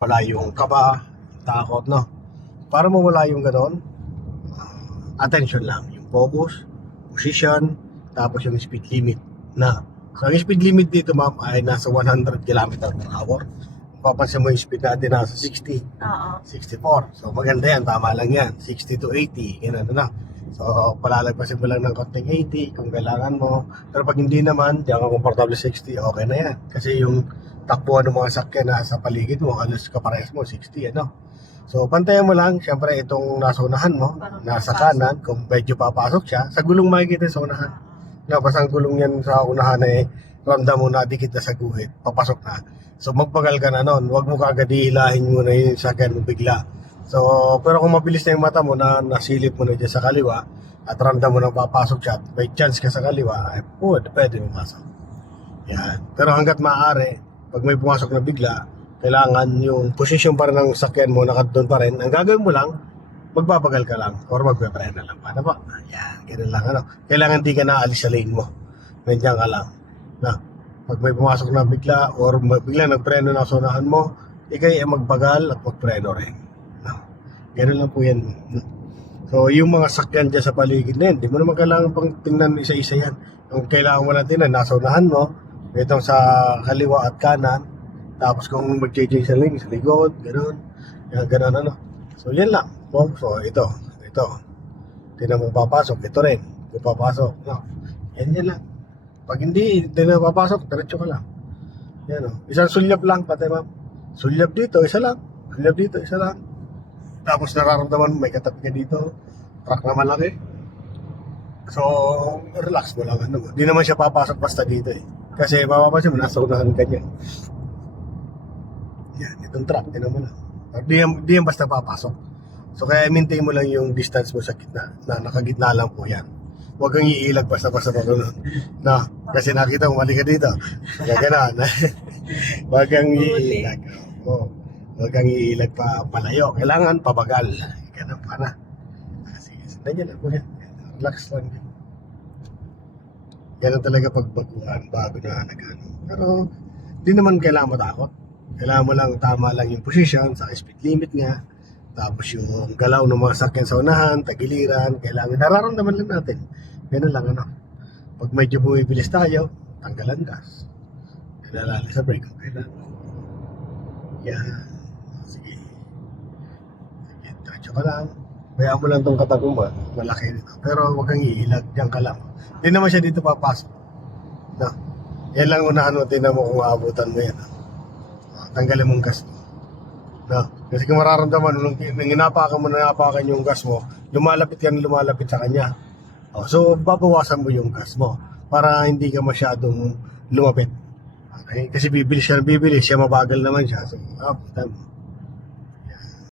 Wala yung kaba, takot, no? Para mawala yung ganon, attention lang. Yung focus, position, tapos yung speed limit na. So, yung speed limit dito, ma'am, ay nasa 100 km per hour. Papansin mo yung speed natin nasa 60, Oo. 64. So, maganda yan, tama lang yan. 60 to 80, ganun na. So, palalagpasin mo lang ng konting 80 kung kailangan mo. Pero pag hindi naman, diyan ka komportable 60, okay na yan. Kasi yung takbuhan ng mga sakyan na sa paligid mo, halos kaparehas mo, 60, ano. So, pantayan mo lang, syempre itong nasa unahan mo, nasa kanan, kung medyo papasok siya, sa gulong makikita sa unahan. Labas ang gulong yan sa unahan eh, ramdam mo na dikit na sa guhit, papasok na. So, magpagal ka na nun, huwag mo kagad ihilahin mo na yung sakyan mo bigla. So, pero kung mabilis na yung mata mo na nasilip mo na dyan sa kaliwa, at ramdam mo na papasok siya, at may chance ka sa kaliwa, ay pwede pumasok. Yan. Pero hanggat maaari, pag may pumasok na bigla, kailangan yung posisyon pa rin ng sakyan mo nakadon pa rin. Ang gagawin mo lang, magbabagal ka lang or magpe-preno lang. Paano ba? Yan, ganun lang. Ano? Kailangan di ka naalis sa lane mo. Nandiyan ka lang. Na, pag may pumasok na bigla or bigla nagpreno na sa unahan mo, ikay magbagal at magpreno rin. No? Ganun lang po yan. So, yung mga sakyan dyan sa paligid na yan, di mo naman kailangan pang tingnan isa-isa yan. Ang kailangan mo lang tingnan, nasa unahan mo, itong sa kaliwa at kanan, tapos kung mag-change sa lane, sa likod, gano'n. Yan, gano'n ano. So, yan lang. So, ito. Tingnan mo papasok, ito rin. Kung papasok, no. Yan lang. Pag hindi na papasok, diretso ka lang. Yan o. Isang sulyap lang, pati ma'am. Sulyap dito, isa lang. Sulyap dito, isa lang. Tapos nararamdaman, may katabi ka dito. Truck na malaki. So, relax mo lang. Ano. Hindi naman siya papasok basta dito eh. Kasi mapapansin mo, nasa unahan ka niya. Yan, itong truck, tinan mo na. Di yan basta papasok. So kaya maintain mo lang yung distance mo sa gitna, na nakagitna lang po yan. Huwag kang iilag basta-basta pa gano'n. Na, kasi nakita mo, mali ka dito. Kaya gano'n. Huwag kang iilag. Oh. Huwag kang iilag pa palayo. Kailangan pabagal. Ganun pa na. Sige, sundan yan po yan. Relax lang. Ganun talaga pagbaguhan bago na nagano. Pero, di naman kailangan matakot. Kailangan mo lang tama lang yung position sa speed limit nga. Tapos yung galaw ng mga sakyan sa unahan, tagiliran, kailangan nararamdaman lang natin. Ganun lang ano. Pag medyo bumibilis tayo, tanggalan gas. Kailangan sa brake kung kailangan. Yan. Sige. Sige, diretso ka lang. Bayaan mo lang tong katagumpay. Malaki nito. Pero huwag kang iilag. Diyan ka lang. Hindi naman siya dito papasok. No. Yan lang unahan mo. Tingnan mo kung aabutan mo yan. Tanggalin mong gas mo. No? Kasi kung mararamdaman, nung inapakan yung gas mo, lumalapit sa kanya. So, babawasan mo yung gas mo para hindi ka masyadong lumapit. Okay? Kasi bibilis siya, mabagal naman siya. So, abutan mo.